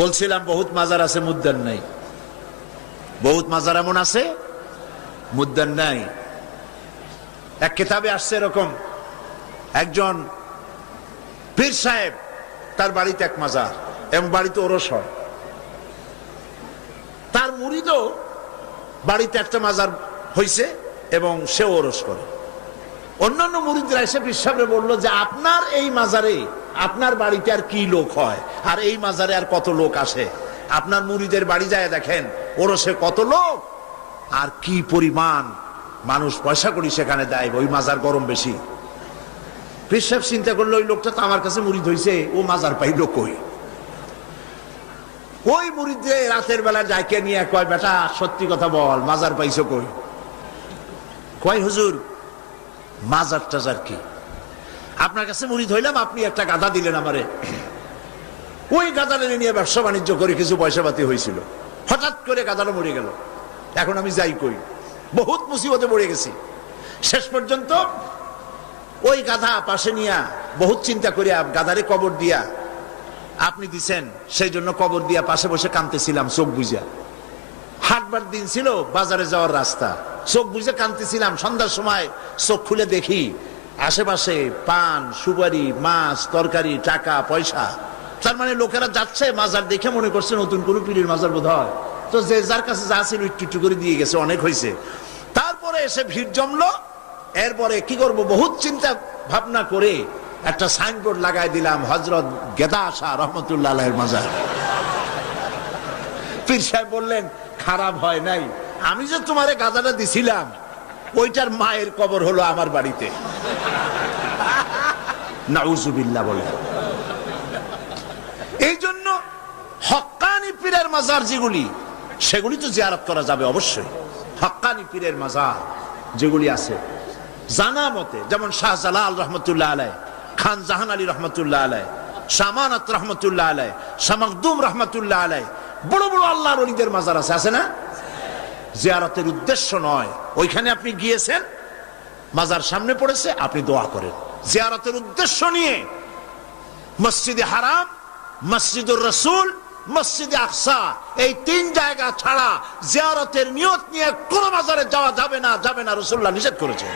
বলছিলাম বহুত মাজার আছে মুদ্দান নাই, বহুত মাজার এমন আছে মুদ্দান নাই। এক কিতাবে আসছে এরকম, একজন পীর সাহেব, তার বাড়িতে এক মাজার এবং বাড়িতে ওরস হয়। তার মুরিদও বাড়িতে একটা মাজার হইছে এবং সে ওরস করে। অন্যান্য মুরিদরা এসে পীর সাহেবরে বললো যে আপনার এই মাজারে আপনার বাড়িতে আর কি লোক হয়, আর এই মাজারে আর কত লোক আসে? আপনার মুরিদের বাড়ি যায় দেখেন ওরসে কত লোক আর কি পরিমাণ মানুষ পয়সা করি সেখানে দেয়, ওই মাজার গরম বেশি। পীর সাহেব চিন্তা করলো ওই লোকটা তো আমার কাছে মুরিদ হইছে, ও মাজার পাইল কই? ওই মুরিদে রাতের বেলা যাইকে নিয়ে কয়, বেটা সত্যি কথা বল, মাজার পাইছো কই? কয় হুজুর মাজার টাজার কি, আপনার কাছে মুরিদ হইলাম, আপনি একটা গাধা দিলেন আমারে, ওই গাধাটা নিয়ে ব্যবসা বাণিজ্য করে কিছু পয়সা পাতি হয়েছিল, হঠাৎ করে গাধাটা মরে গেল, এখন আমি যাই কই? বহুত মুসিবতে পড়ে গেছি। শেষ পর্যন্ত ওই গাধা পাশে নিয়া বহুত চিন্তা করিয়া গাধারে কবর দিয়া আপনি দিছেন, সেই জন্য কবর দিয়া পাশে বসে কাঁদতেছিলাম চোখ বুঝা। হাটবার দিন ছিল, বাজারে যাওয়ার রাস্তা, চোখ বুঝে কাঁদতেছিলাম। সন্ধ্যার সময় চোখ খুলে দেখি আশেপাশে পান, সুপারি, মাছ, তরকারি, টাকা পয়সা। তার মানে লোকেরা যাচ্ছে, মাজার দেখে মনে করছে নতুন কোন পীরের মাজার বোধ হয়, তো যে যার কাছে যা ছিল একটু একটু করে দিয়ে গেছে, অনেক হয়েছে। তারপরে এসে ভিড় জমলো। এরপরে কি করব, বহুত চিন্তা ভাবনা করে একটা সাইনবোর্ড লাগাই দিলাম, হযরত গেদা শাহ রহমতুল্লাহ আলাইহির মাজার। পীর সাহেব বললেন খারাপ হয় নাই, আমি যে তোমারে গাধাটা দিছিলাম ওইটার মায়ের কবর হলো আমার বাড়িতে। নাউজুবিল্লাহ বলে। এই জন্য হক্কানি পীরের মাজার যেগুলি, সেগুলি তো জিয়ারত করা যাবে অবশ্যই। হক্কানি পীরের মাজার যেগুলি আছে জানা মতে, যেমন শাহজালাল রহমতুল্লাহ আলাই, খান জাহান আলী রহমতুল্লাহ আলাই, শামানাত রহমতুল্লাহ আলাই, শামাকদুম রহমতুল্লাহ আলাই, বড় বড় আল্লাহর ওলিদের মাজার আছে, আছে না? জিয়ারতের উদ্দেশ্য নয়, ওইখানে আপনি গিয়েছেন, মাজার সামনে পড়েছে, আপনি দোয়া করেন। জিয়ারতের উদ্দেশ্য নিয়ে মসজিদে হারাম, মসজিদুর রাসূল, মসজিদে আকসা, এই তিন জায়গা ছাড়া জিয়ারতের নিয়ত নিয়ে কোন মাজারে যাওয়া যাবে না, যাবে না, রাসূলুল্লাহ নিষেধ করেছেন।